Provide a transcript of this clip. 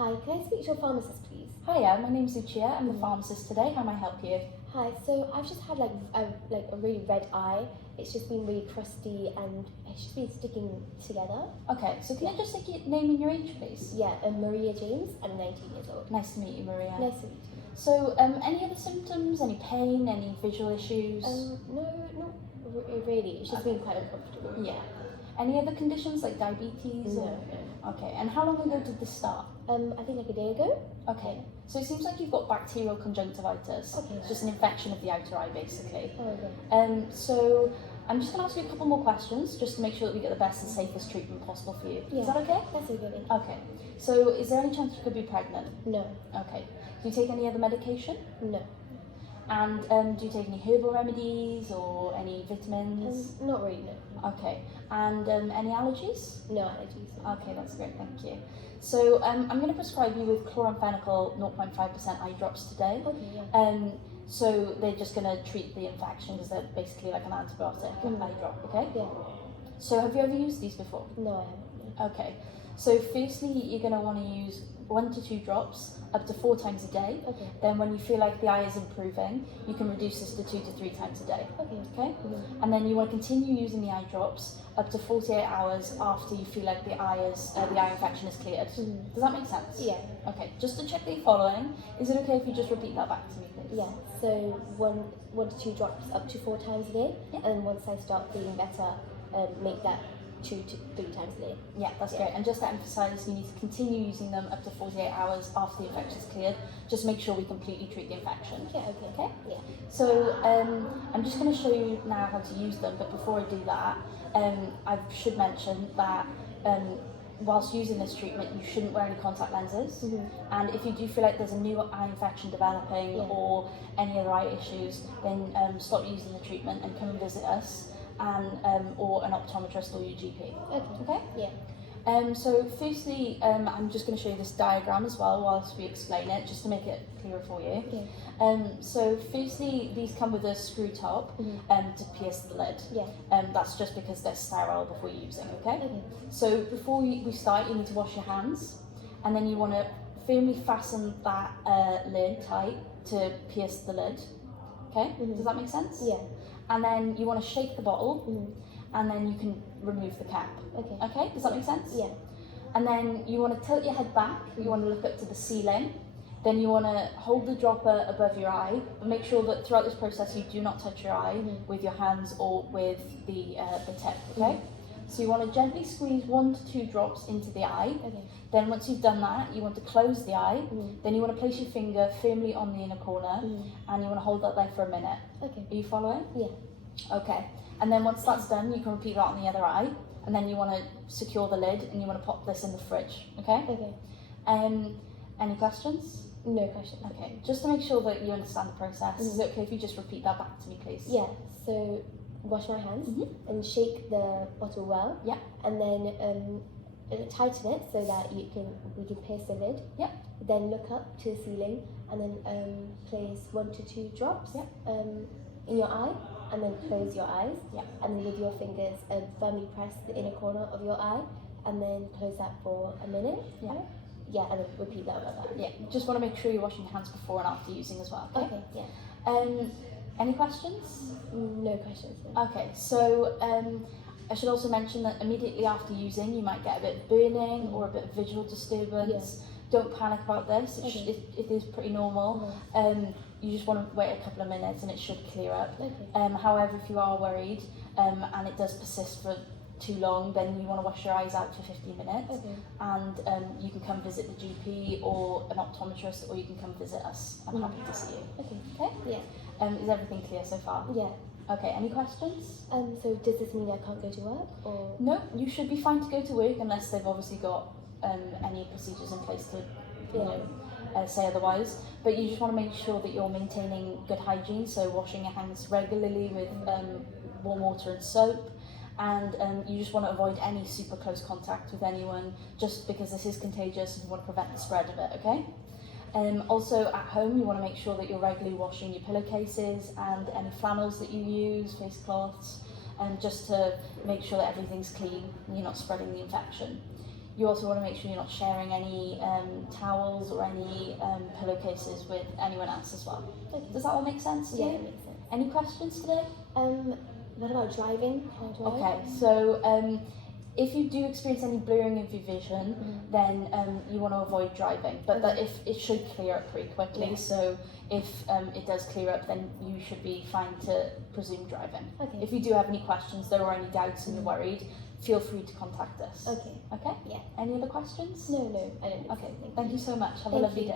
Hi, can I speak to a pharmacist, please? Hiya, my name's Lucia. I'm the pharmacist today. How may I help you? Hi, so I've just had a really red eye. It's just been really crusty and it's just been sticking together. Okay, so can I just take your name and your age, please? Yeah, Maria James. I'm 19 years old. Nice to meet you, Maria. Nice to meet you. So, any other symptoms? Any pain? Any visual issues? No, not really. It's just been quite uncomfortable. Yeah. Any other conditions like diabetes? No. Okay, and how long ago did this start? I think like a day ago. Okay, so it seems like you've got bacterial conjunctivitis. Okay. It's just an infection of the outer eye, basically. Oh, okay. So I'm just going to ask you a couple more questions just to make sure that we get the best and safest treatment possible for you. Yeah. Is that okay? That's okay. Okay. So is there any chance you could be pregnant? No. Okay. Do you take any other medication? No. And do you take any herbal remedies or any vitamins? Not really, no. Okay. And any allergies? No allergies. Okay, that's great, thank you. So I'm going to prescribe you with chloramphenicol 0.5% eye drops today. Okay, yeah. So they're just going to treat the infection because they're basically like an antibiotic eye drop, okay? Yeah. So have you ever used these before? No, I haven't. No. Okay. So firstly, you're going to want to use 1 to 2 drops up to 4 times a day. Okay. Then when you feel like the eye is improving, you can reduce this to 2 to 3 times a day. Okay. Okay? And then you want to continue using the eye drops up to 48 hours after you feel like the eye infection is cleared. Does that make sense? Yeah. Okay, just to check that you're following, is it okay if you just repeat that back to me, please? Yeah, so one to 2 drops up to 4 times a day, Yeah. and once I start feeling better, make that 2 to 3 times a day. Yeah, that's great. And just to emphasise, you need to continue using them up to 48 hours after the infection is cleared. Just make sure we completely treat the infection. Yeah, okay. Okay? Yeah. So I'm just going to show you now how to use them, but before I do that, I should mention that whilst using this treatment, you shouldn't wear any contact lenses. And if you do feel like there's a new eye infection developing or any other eye issues, then stop using the treatment and come and visit us. Or an optometrist or your GP. Okay? Yeah. So firstly, I'm just going to show you this diagram as well whilst we explain it, just to make it clearer for you. Yeah. So firstly, these come with a screw top to pierce the lid. Yeah. That's just because they're sterile before using, okay? Okay. So before we start, you need to wash your hands, and then you want to firmly fasten that lid tight to pierce the lid. Okay? Does that make sense? Yeah. And then you want to shake the bottle, and then you can remove the cap. Okay. Okay, does that make sense? Yeah. And then you want to tilt your head back, you want to look up to the ceiling, then you want to hold the dropper above your eye, but make sure that throughout this process you do not touch your eye with your hands or with the tip, okay? So you want to gently squeeze 1 to 2 drops into the eye. Okay. Then once you've done that, you want to close the eye. Then you want to place your finger firmly on the inner corner, and you want to hold that there for a minute. Okay. Are you following? Yeah. Okay. And then once that's done, you can repeat that on the other eye, and then you want to secure the lid, and you want to pop this in the fridge. Okay? Okay. Any questions? No questions. Okay. Just to make sure that you understand the process, is it okay if you just repeat that back to me, please? Yeah. So wash my hands and shake the bottle well. Yeah. And then tighten it so that we can pierce the lid. Yeah. Then look up to the ceiling and then place 1 to 2 drops in your eye, and then close your eyes. Yeah. And then with your fingers firmly press the inner corner of your eye, and then close that for a minute. Yeah. Right? Yeah, and then repeat that like that. Yeah. Just want to make sure you're washing your hands before and after using as well. Okay. Yeah. Any questions? No questions. No. Okay. So I should also mention that immediately after using, you might get a bit of burning or a bit of visual disturbance. Don't panic about this. It is pretty normal. You just want to wait a couple of minutes and it should clear up. Okay. However, if you are worried and it does persist for too long, then you want to wash your eyes out for 15 minutes. Okay. And you can come visit the GP or an optometrist, or you can come visit us. I'm happy to see you. Okay. Okay? Yeah. Is everything clear so far? Yeah. Okay, any questions? So does this mean I can't go to work, or? No, you should be fine to go to work unless they've obviously got any procedures in place to, say otherwise. But you just want to make sure that you're maintaining good hygiene, so washing your hands regularly with warm water and soap. And you just want to avoid any super close contact with anyone, just because this is contagious and you want to prevent the spread of it, okay? Also at home, you want to make sure that you're regularly washing your pillowcases and any flannels that you use, face cloths, just to make sure that everything's clean and you're not spreading the infection. you also want to make sure you're not sharing any towels or any pillowcases with anyone else as well. Okay. Does that all make sense to Yeah, you? it makes sense. Any questions today? What about driving? How do I? Okay, so if you do experience any blurring of your vision, then you want to avoid driving. But that if it should clear up pretty quickly. Yeah. So if it does clear up, then you should be fine to presume driving. Okay. If you do have any questions though or any doubts and you're worried, feel free to contact us. Okay. Okay? Yeah. Any other questions? No, I don't think Okay. so. Thank you so much. Have a Thank lovely you. day.